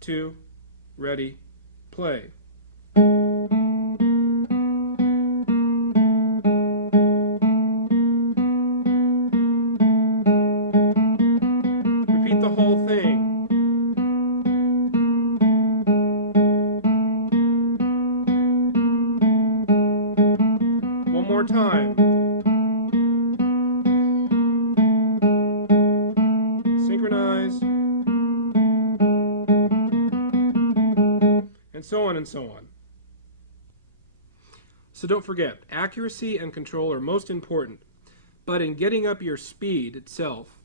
2, ready, play. Repeat the whole thing. One more time. Synchronize. And so on and so on. So don't forget, accuracy and control are most important. But in getting up your speed itself,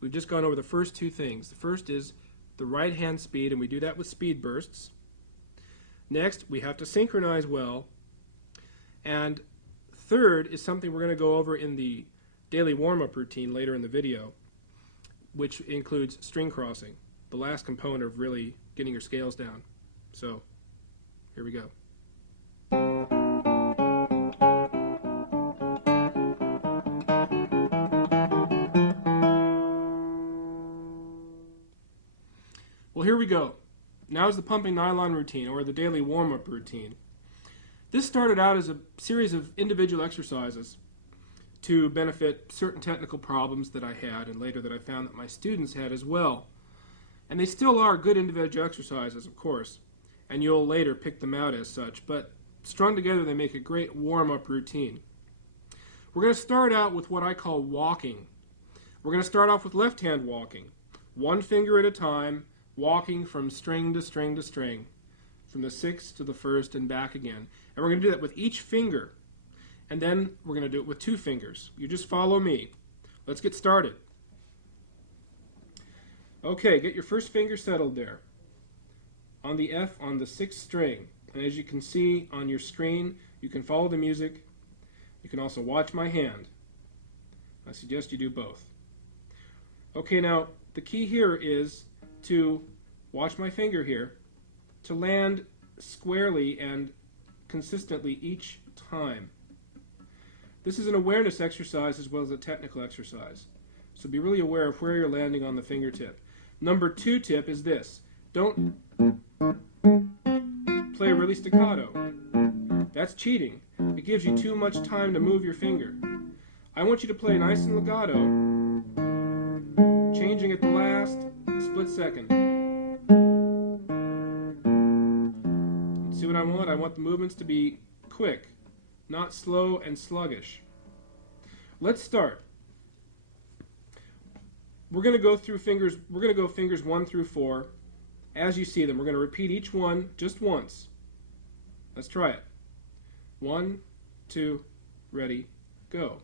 we've just gone over the first two things. The first is the right hand speed, and we do that with speed bursts. Next, we have to synchronize well. And third is something we're going to go over in the daily warm-up routine later in the video, which includes string crossing, the last component of really getting your scales down. So, here we go. Well, here we go. Now is the pumping nylon routine, or the daily warm-up routine. This started out as a series of individual exercises to benefit certain technical problems that I had, and later that I found that my students had as well. And they still are good individual exercises, of course, and you'll later pick them out as such, but strung together they make a great warm-up routine. We're going to start out with what I call walking. We're going to start off with left-hand walking, one finger at a time, walking from string to string to string, from the 6th to the 1st and back again. And we're going to do that with each finger. And then we're going to do it with 2 fingers. You just follow me. Let's get started. Okay, get your first finger settled there on the F on the 6th string. And as you can see on your screen, you can follow the music. You can also watch my hand. I suggest you do both. Okay, now the key here is to watch my finger here, to land squarely and consistently each time. This is an awareness exercise as well as a technical exercise. So be really aware of where you're landing on the fingertip. Number 2 tip is this. Don't play really staccato. That's cheating. It gives you too much time to move your finger. I want you to play nice and legato, changing at the last split second. See what I want? I want the movements to be quick, not slow and sluggish. Let's start. We're going to go through fingers. We're going to go fingers 1 through 4 as you see them. We're going to repeat each one just once. Let's try it. 1, 2, ready, go.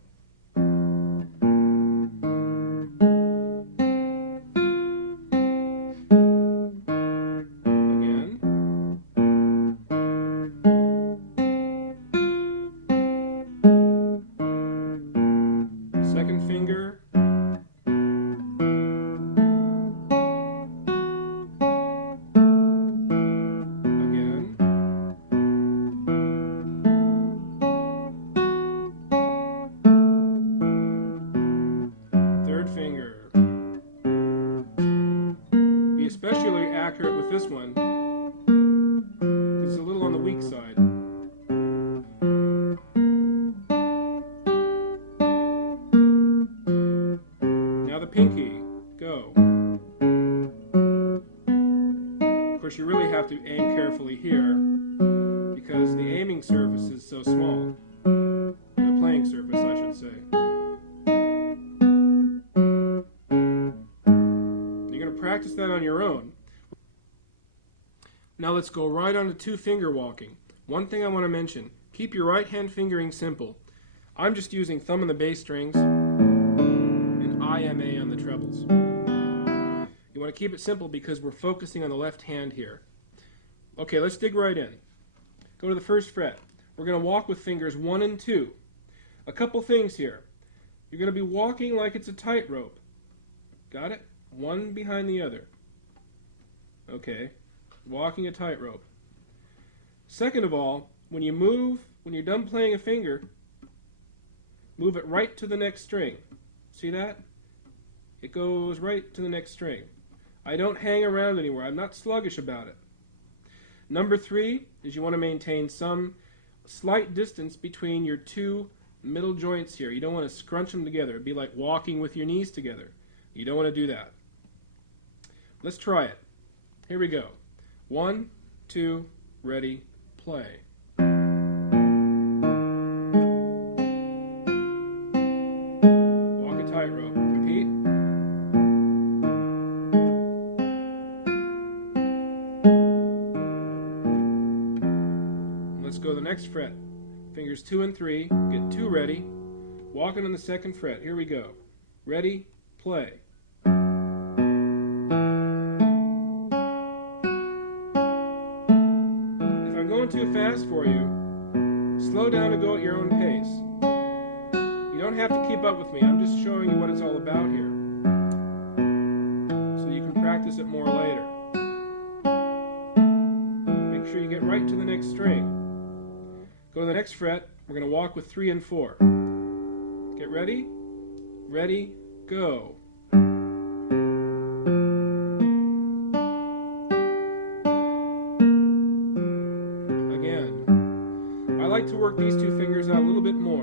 Second finger. Again. Third finger. Be especially accurate with this one, because it's a little on the weak side. Pinky, go. Of course, you really have to aim carefully here because the aiming surface is so small. The playing surface, I should say. You're going to practice that on your own. Now let's go right on to 2-finger walking. One thing I want to mention, keep your right hand fingering simple. I'm just using thumb on the bass strings, IMA on the trebles. You want to keep it simple because we're focusing on the left hand here. Okay, let's dig right in. Go to the 1st fret. We're going to walk with fingers 1 and 2. A couple things here. You're going to be walking like it's a tightrope. Got it? One behind the other. Okay, walking a tightrope. Second of all, when you move, when you're done playing a finger, move it right to the next string. See that? It goes right to the next string. I don't hang around anywhere. I'm not sluggish about it. Number 3 is you want to maintain some slight distance between your two middle joints here. You don't want to scrunch them together. It'd be like walking with your knees together. You don't want to do that. Let's try it. Here we go. 1, 2, ready, play. Walk a tightrope. Repeat. Let's go to the next fret. Fingers 2 and 3. Get 2 ready. Walking on the 2nd fret. Here we go. Ready, play. Too fast for you, slow down and go at your own pace. You don't have to keep up with me. I'm just showing you what it's all about here, so you can practice it more later. Make sure you get right to the next string. Go to the next fret. We're going to walk with 3 and 4. Get ready? Ready, go. I like to work these 2 fingers out a little bit more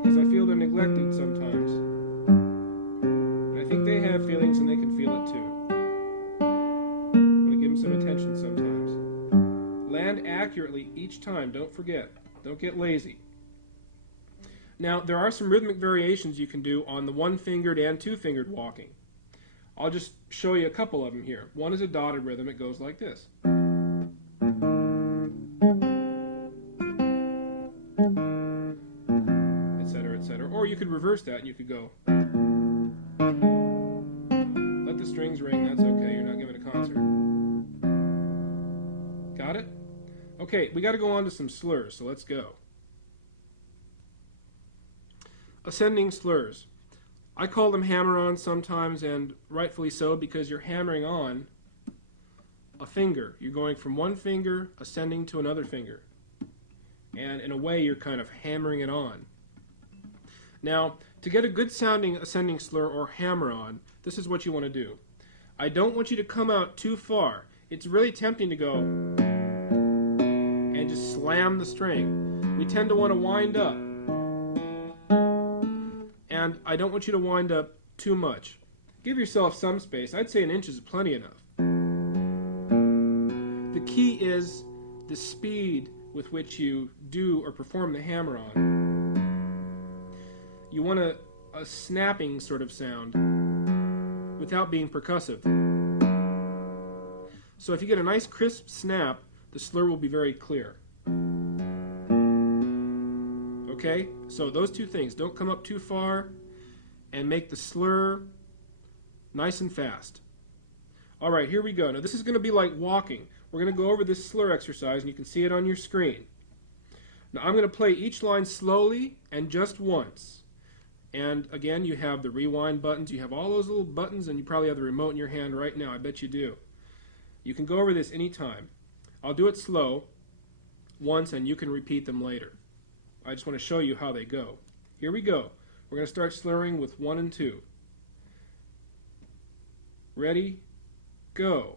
because I feel they're neglected sometimes. And I think they have feelings and they can feel it too. I want to give them some attention sometimes. Land accurately each time, don't forget. Don't get lazy. Now, there are some rhythmic variations you can do on the 1-fingered and 2-fingered walking. I'll just show you a couple of them here. One is a dotted rhythm. It goes like this. Or you could reverse that and you could go. Let the strings ring, that's okay, you're not giving a concert. Got it? Okay, we got to go on to some slurs, so let's go. Ascending slurs. I call them hammer-ons sometimes, and rightfully so, because you're hammering on a finger. You're going from one finger, ascending to another finger. And in a way, you're kind of hammering it on. Now, to get a good sounding ascending slur or hammer-on, this is what you want to do. I don't want you to come out too far. It's really tempting to go and just slam the string. We tend to want to wind up. And I don't want you to wind up too much. Give yourself some space. I'd say 1 inch is plenty enough. The key is the speed with which you do or perform the hammer-on. You want a snapping sort of sound without being percussive. So if you get a nice crisp snap, the slur will be very clear. Okay? So those 2 things. Don't come up too far and make the slur nice and fast. Alright, here we go. Now this is going to be like walking. We're going to go over this slur exercise and you can see it on your screen. Now I'm going to play each line slowly and just once. And again, you have the rewind buttons, you have all those little buttons, and you probably have the remote in your hand right now. I bet you do. You can go over this anytime. I'll do it slow once, and you can repeat them later. I just want to show you how they go. Here we go. We're going to start slurring with 1 and 2. Ready, go.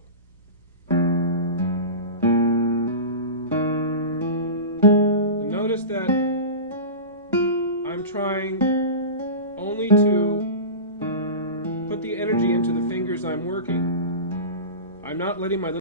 Notice that I'm trying only to put the energy into the fingers I'm working. I'm not letting my